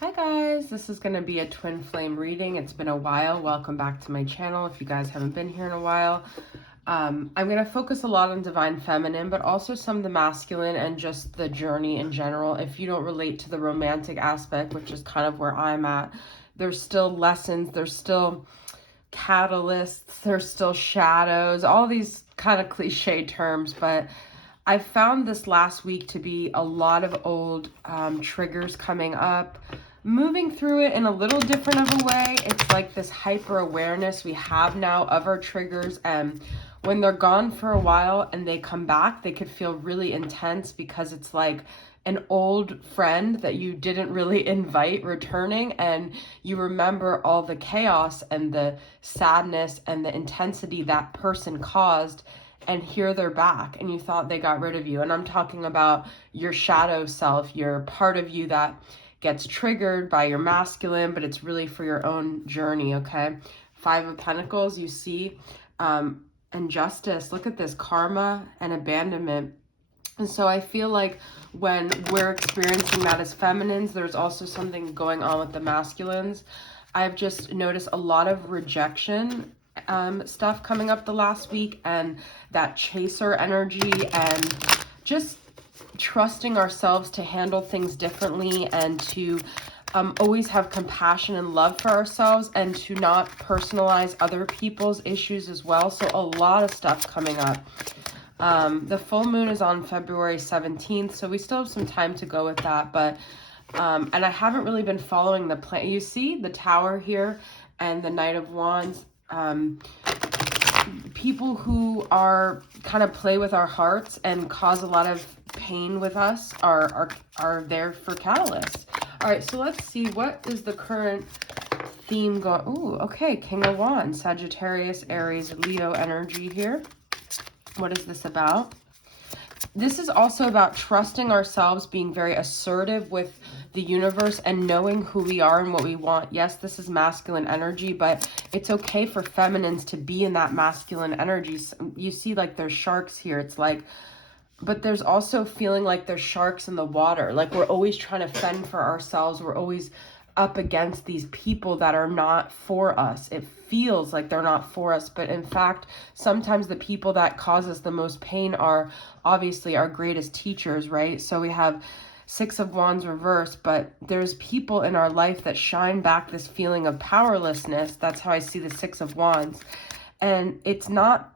Hi guys, this is going to be a twin flame reading. It's been a while. Welcome back to my channel if you guys haven't been here in a while. I'm going to focus a lot on divine feminine, but also some of the masculine and just the journey in general. If you don't relate to the romantic aspect, which is kind of where I'm at, there's still lessons, there's still catalysts, there's still shadows, all these kind of cliche terms, but I found this last week to be a lot of old triggers coming up, moving through it in a little different of a way. It's like this hyper awareness we have now of our triggers, and when they're gone for a while and they come back, they could feel really intense because it's like an old friend that you didn't really invite returning, and you remember all the chaos and the sadness and the intensity that person caused, and here they're back and you thought they got rid of you. And I'm talking about your shadow self, your part of you that gets triggered by your masculine, but it's really for your own journey, okay? Five of Pentacles, you see, and justice. Look at this, karma and abandonment. And so I feel like when we're experiencing that as feminines, there's also something going on with the masculines. I've just noticed a lot of rejection stuff coming up the last week, and that chaser energy, and just trusting ourselves to handle things differently, and to always have compassion and love for ourselves, and to not personalize other people's issues as well. So a lot of stuff coming up. The full moon is on February 17th, so we still have some time to go with that, but and I haven't really been following the plan. You see the Tower here and the Knight of Wands. People who are kind of play with our hearts and cause a lot of pain with us are there for catalysts. All right, so let's see, what is the current theme going? Ooh, okay, King of Wands, Sagittarius, Aries, Leo energy here. What is this about? This is also about trusting ourselves, being very assertive with the universe, and knowing who we are and what we want. Yes, this is masculine energy, but it's okay for feminines to be in that masculine energy. You see, like, there's sharks here. It's like, but there's also feeling like there's sharks in the water. Like, we're always trying to fend for ourselves. We're always up against these people that are not for us. It feels like they're not for us, but in fact, sometimes the people that cause us the most pain are obviously our greatest teachers, right? So we have Six of Wands reversed, but there's people in our life that shine back this feeling of powerlessness. That's how I see the Six of Wands. And it's not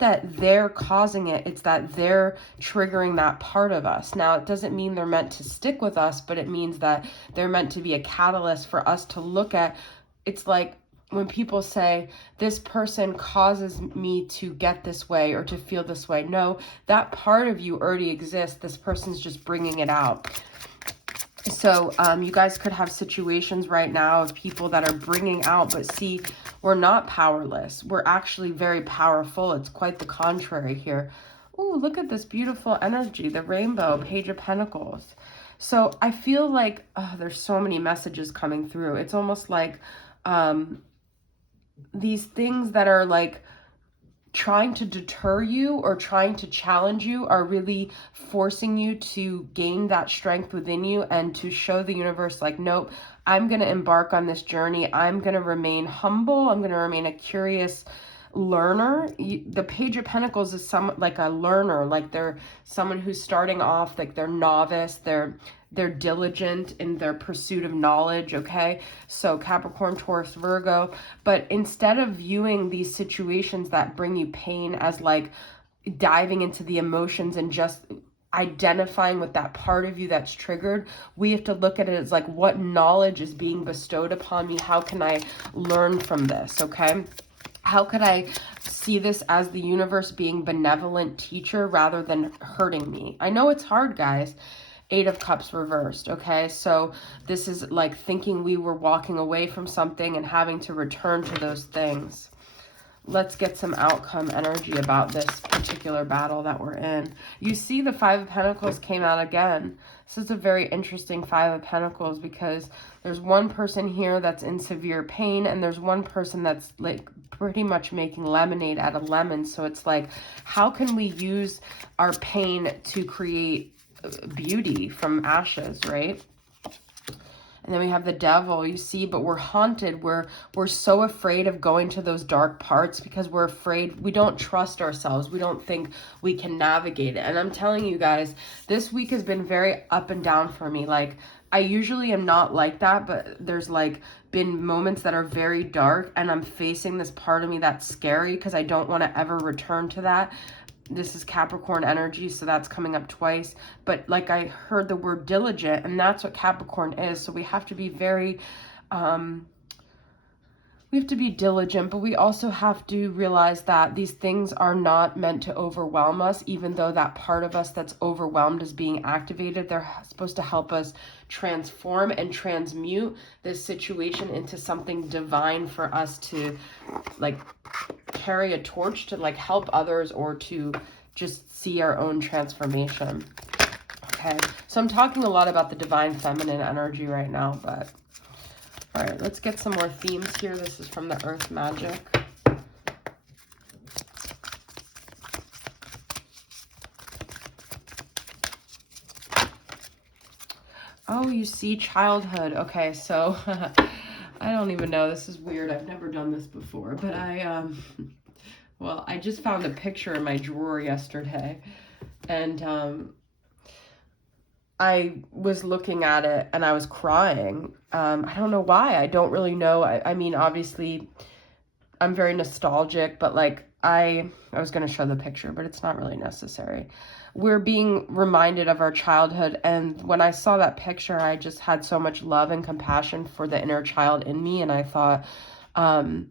that they're causing it, it's that they're triggering that part of us. Now, it doesn't mean they're meant to stick with us, but it means that they're meant to be a catalyst for us to look at. It's like when people say, this person causes me to get this way or to feel this way. No, that part of you already exists. This person's just bringing it out. So you guys could have situations right now of people that are bringing out, but see, we're not powerless. We're actually very powerful. It's quite the contrary here. Oh, look at this beautiful energy, the rainbow, Page of Pentacles. So I feel like there's so many messages coming through. It's almost like these things that are like trying to deter you or trying to challenge you are really forcing you to gain that strength within you and to show the universe, like, nope, I'm going to embark on this journey. I'm going to remain humble. I'm going to remain a curious learner. The Page of Pentacles is like a learner, like they're someone who's starting off, like they're novice, they're diligent in their pursuit of knowledge, okay? So Capricorn, Taurus, Virgo. But instead of viewing these situations that bring you pain as like diving into the emotions and just identifying with that part of you that's triggered, we have to look at it as like, what knowledge is being bestowed upon me? How can I learn from this, okay? How could I see this as the universe being benevolent teacher rather than hurting me? I know it's hard, guys. Eight of Cups reversed, okay? So this is like thinking we were walking away from something and having to return to those things. Let's get some outcome energy about this particular battle that we're in. You see the Five of Pentacles came out again. This is a very interesting Five of Pentacles because there's one person here that's in severe pain, and there's one person that's like pretty much making lemonade out of lemons. So it's like, how can we use our pain to create beauty from ashes, right? And then we have the devil, you see, but we're haunted. We're so afraid of going to those dark parts because we're afraid. We don't trust ourselves. We don't think we can navigate it. And I'm telling you guys, this week has been very up and down for me. Like, I usually am not like that, but there's like been moments that are very dark, and I'm facing this part of me that's scary because I don't want to ever return to that. This is Capricorn energy, so that's coming up twice. But like, I heard the word diligent, and that's what Capricorn is. So we have to be very, we have to be diligent, but we also have to realize that these things are not meant to overwhelm us, even though that part of us that's overwhelmed is being activated. They're supposed to help us transform and transmute this situation into something divine for us to like carry a torch to like help others or to just see our own transformation. Okay, so I'm talking a lot about the divine feminine energy right now, but all right, let's get some more themes here. This is from the Earth Magic. Oh, you see childhood. Okay, so I don't even know. This is weird. I've never done this before, but well, I just found a picture in my drawer yesterday, and I was looking at it and I was crying. I don't know why. I don't really know. I mean, obviously, I'm very nostalgic, but like I was going to show the picture, but it's not really necessary. We're being reminded of our childhood, and when I saw that picture, I just had so much love and compassion for the inner child in me, and I thought, I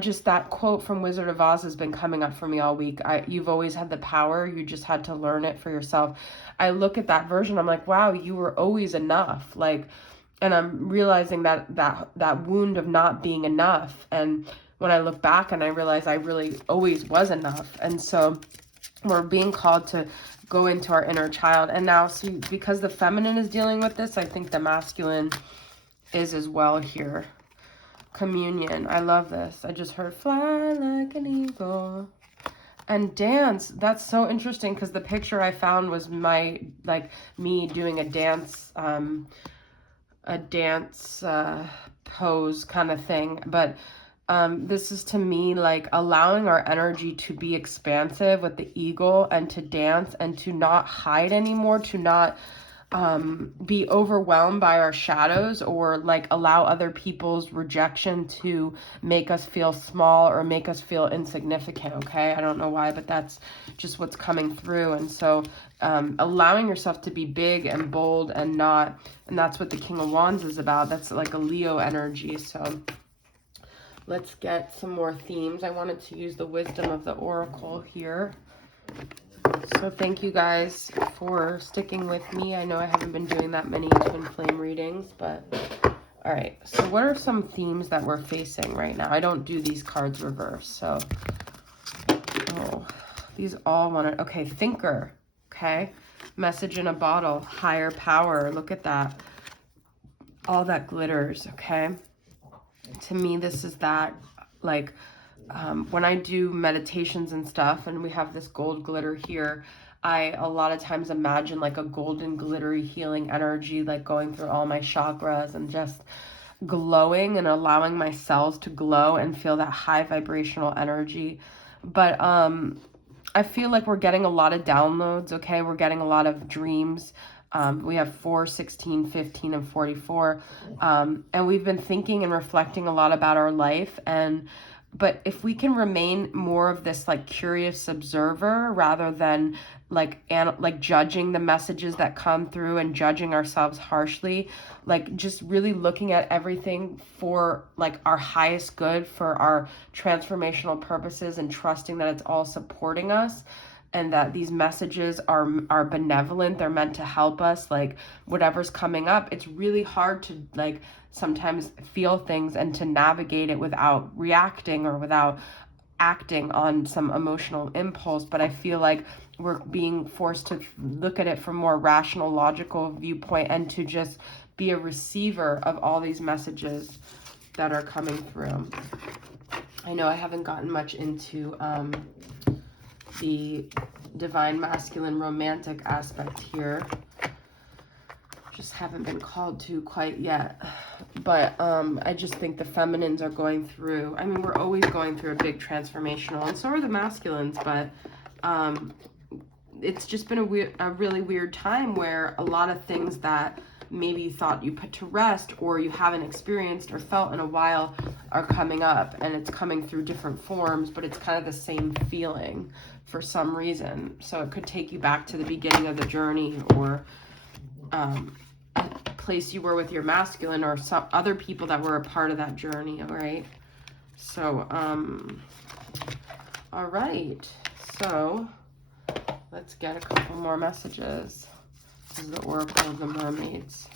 just, that quote from Wizard of Oz has been coming up for me all week. You've always had the power. You just had to learn it for yourself. I look at that version. I'm like, wow, you were always enough. Like, and I'm realizing that wound of not being enough. And when I look back and I realize I really always was enough. And so we're being called to go into our inner child. And now, see, because the feminine is dealing with this, I think the masculine is as well here. Communion. I love this. I just heard fly like an eagle and dance. That's so interesting because the picture I found was me doing a dance pose kind of thing. But this is to me like allowing our energy to be expansive with the eagle and to dance and to not hide anymore, to not be overwhelmed by our shadows or like allow other people's rejection to make us feel small or make us feel insignificant. Okay, I don't know why, but that's just what's coming through. And so allowing yourself to be big and bold and that's what the King of Wands is about. That's like a Leo energy. So let's get some more themes. I wanted to use the wisdom of the oracle here. So thank you guys for sticking with me. I know I haven't been doing that many twin flame readings, but all right. So what are some themes that we're facing right now? I don't do these cards reverse. So, oh, these all want to, okay, thinker, okay. Message in a bottle, higher power. Look at that. All that glitters, okay. To me, this is that, like, when I do meditations and stuff and we have this gold glitter here, I a lot of times imagine like a golden glittery healing energy like going through all my chakras and just glowing and allowing my cells to glow and feel that high vibrational energy. But I feel like we're getting a lot of downloads, okay? We're getting a lot of dreams. We have 4, 16, 15, and 44. And we've been thinking and reflecting a lot about our life. But if we can remain more of this like curious observer rather than like judging the messages that come through and judging ourselves harshly, like just really looking at everything for like our highest good, for our transformational purposes, and trusting that it's all supporting us and that these messages are benevolent, they're meant to help us, like whatever's coming up. It's really hard to like sometimes feel things and to navigate it without reacting or without acting on some emotional impulse. But I feel like we're being forced to look at it from more rational, logical viewpoint and to just be a receiver of all these messages that are coming through. I know I haven't gotten much into the divine masculine romantic aspect here. Just haven't been called to quite yet. But I just think the feminines are going through, I mean, we're always going through a big transformational, and so are the masculines, but it's just been a really weird time where a lot of things that maybe you thought you put to rest or you haven't experienced or felt in a while are coming up, and it's coming through different forms, but it's kind of the same feeling for some reason. So it could take you back to the beginning of the journey, or place you were with your masculine, or some other people that were a part of that journey. All right. So, all right. So let's get a couple more messages. This is the Oracle of the Mermaids.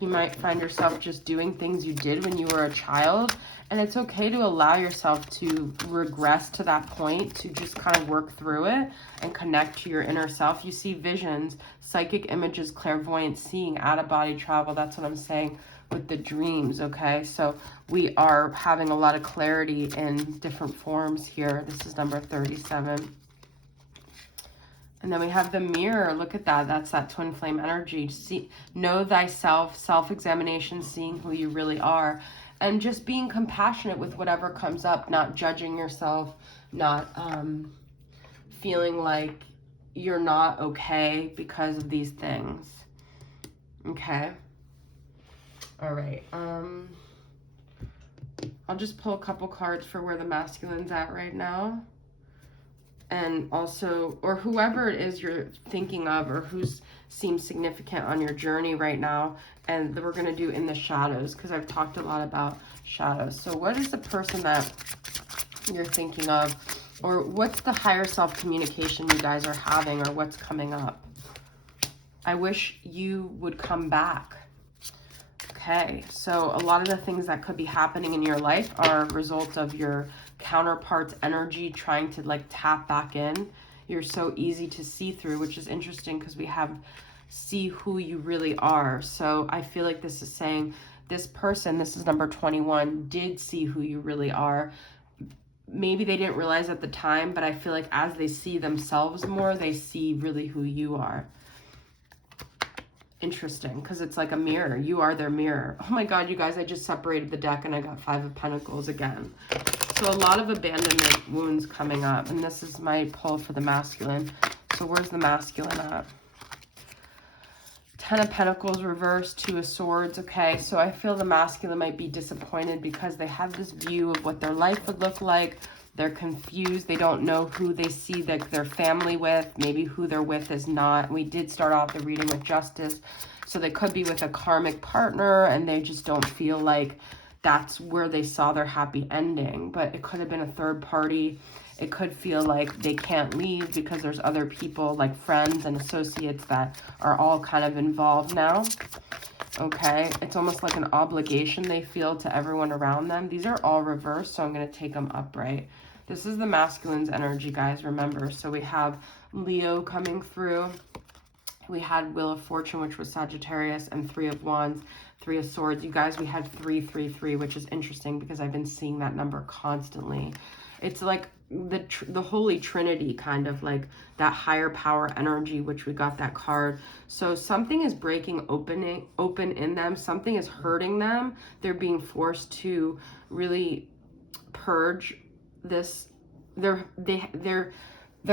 You might find yourself just doing things you did when you were a child, and it's okay to allow yourself to regress to that point, to just kind of work through it and connect to your inner self. You see visions, psychic images, clairvoyance, seeing, out-of-body travel. That's what I'm saying with the dreams, okay? So we are having a lot of clarity in different forms here. This is number 37. And then we have the mirror. Look at that. That's that twin flame energy. See, know thyself, self-examination, seeing who you really are, and just being compassionate with whatever comes up, not judging yourself, not feeling like you're not okay because of these things. Okay. All right. I'll just pull a couple cards for where the masculine's at right now. And also, or whoever it is you're thinking of, or who's seems significant on your journey right now. And we're going to do in the shadows, because I've talked a lot about shadows. So what is the person that you're thinking of, or what's the higher self communication you guys are having, or what's coming up? I wish you would come back. Okay, so a lot of the things that could be happening in your life are a result of your counterpart's energy trying to like tap back in. You're so easy to see through, which is interesting because we have see who you really are. So I feel like this is saying this person, this is number 21, did see who you really are. Maybe they didn't realize at the time, but I feel like as they see themselves more, they see really who you are. Interesting, because it's like a mirror. You are their mirror. Oh my God, you guys, I just separated the deck and I got 5 of Pentacles again. So a lot of abandonment wounds coming up, and this is my pull for the masculine. So where's the masculine at? 10 of Pentacles reversed, 2 of Swords. Okay, so I feel the masculine might be disappointed because they have this view of what their life would look like. They're confused. They don't know who they see like their family with. Maybe who they're with is not. We did start off the reading with Justice. So they could be with a karmic partner and they just don't feel like that's where they saw their happy ending. But it could have been a third party. It could feel like they can't leave because there's other people like friends and associates that are all kind of involved now. Okay, it's almost like an obligation they feel to everyone around them. These are all reversed, so I'm going to take them upright. This is the masculine's energy, guys, remember. So we have Leo coming through. We had Wheel of Fortune, which was Sagittarius, and 3 of Wands, 3 of Swords. You guys, we had 333, which is interesting because I've been seeing that number constantly. It's like the Holy Trinity, kind of like that higher power energy, which we got that card. So something is breaking open in them. Something is hurting them. They're being forced to really purge this. They're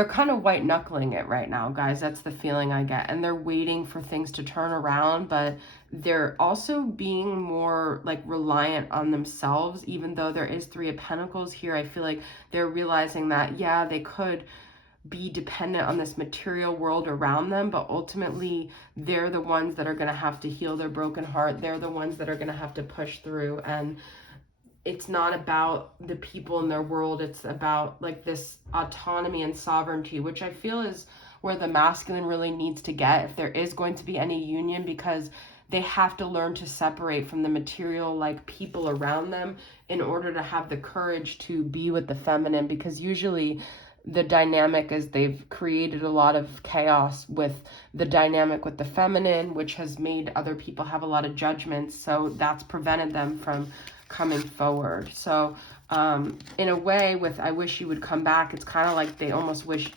kind of white knuckling it right now, guys. That's the feeling I get. And they're waiting for things to turn around, but they're also being more like reliant on themselves. Even though there is 3 of Pentacles here, I feel like they're realizing that, yeah, they could be dependent on this material world around them, but ultimately they're the ones that are going to have to heal their broken heart. They're the ones that are going to have to push through. And it's not about the people in their world. It's about like this autonomy and sovereignty, which I feel is where the masculine really needs to get if there is going to be any union, because they have to learn to separate from the material like people around them in order to have the courage to be with the feminine, because usually the dynamic is they've created a lot of chaos with the dynamic with the feminine, which has made other people have a lot of judgments. So that's prevented them from coming forward. So In a way, with I wish you would come back, it's kind of like they almost wish,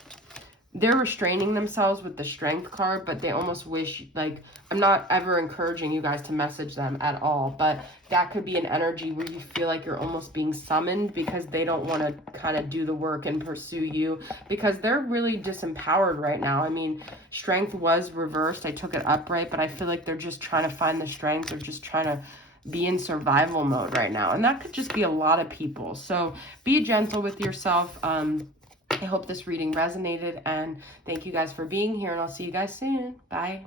they're restraining themselves with the Strength card, but they almost wish, like, I'm not ever encouraging you guys to message them at all, but that could be an energy where you feel like you're almost being summoned because they don't want to kind of do the work and pursue you, because they're really disempowered right now. I mean, Strength was reversed. I took it upright, but I feel like they're just trying to find the strength. They're just trying to be in survival mode right now, and that could just be a lot of people. So be gentle with yourself. I hope this reading resonated, and thank you guys for being here, and I'll see you guys soon. Bye.